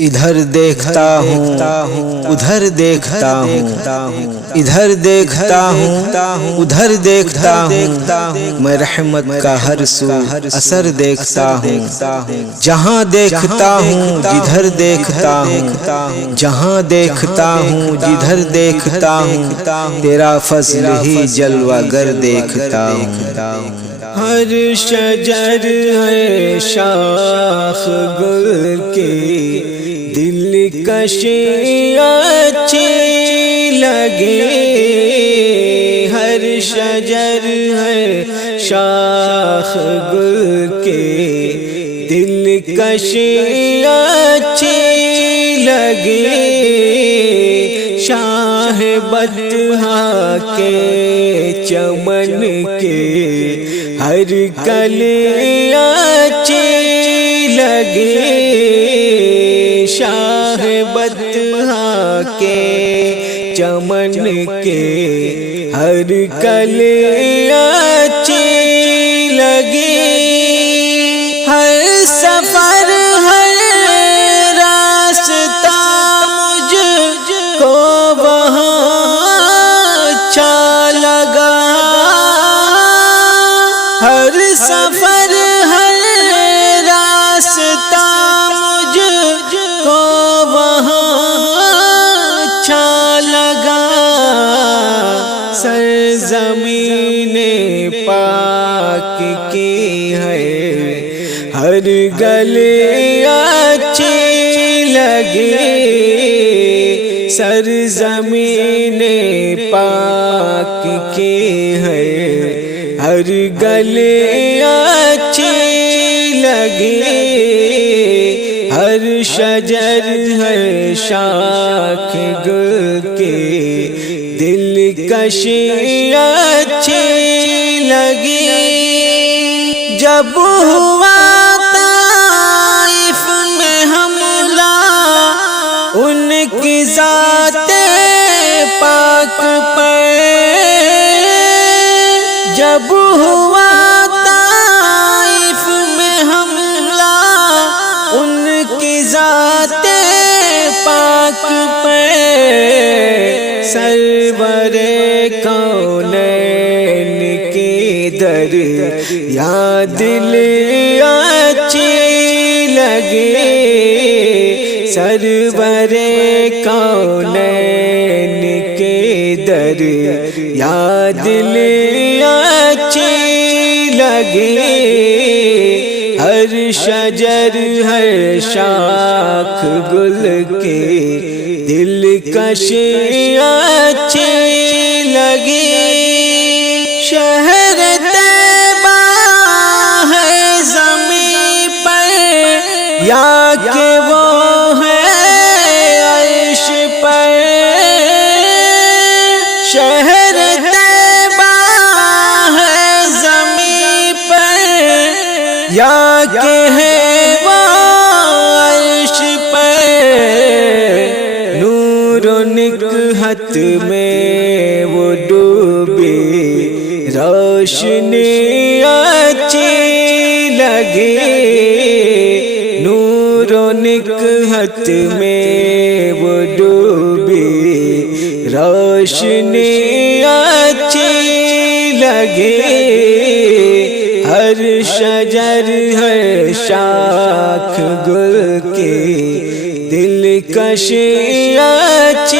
ادھر دیکھتا ہوں ادھر دیکھتا ہوں ادھر دیکھتا ہوں ادھر دیکھتا ہوں میں رحمت کا ہر سو اثر دیکھتا ہوں جہاں دیکھتا ہوں جدھر دیکھتا ہوں جہاں دیکھتا ہوں جدھر دیکھتا ہوں تیرا فضل ہی جلوہ گر دیکھتا ہوں ہر شجر ہے شاخ گل کی دل کشی اچھی لگے ہر شجر ہے شاخ گل کی دل کشی اچھی لگے شاہ بطحا کے چمن کے ہر کلی اچھی لگے شاہ بطحا کے چمن کے ہر کلی اچھی لگے ہر سفر ہر راستہ مجھ کو وہاں اچھا لگا ہر سفر ہر راستہ مجھ کو وہاں اچھا لگا سرزمین پاک کی ہے ہر گلی اچھی لگے سرزمین پاک کی ہے ہر گلی اچھی لگے ہر شجر ہے شاخ گل کے دل کشی اچھی لگی جب ہوا طائف میں حملہ ان کی ذات پاک پر جب ہوا طائف میں حملہ ان کی ذات پاک پر سرور کونین کی در یا دل اچھی لگے سرور کونین کے در یا دل اچھی لگے ہر شجر ہر شاخ گل کے دل کشی اچھی لگے شہر طیبہ ہے زمین پر یا کہ وہ ہے عرش پر شہر طیبہ ہے زمین پر یا کہ ہے وہ عرش پر نور و نکہت میں وہ ڈوبے روشنی اچھی لگے نور و نکہت میں وہ ڈوبے روشنی اچھی لگے ہر شجر ہر شاخ گل کے دل کشی اچھی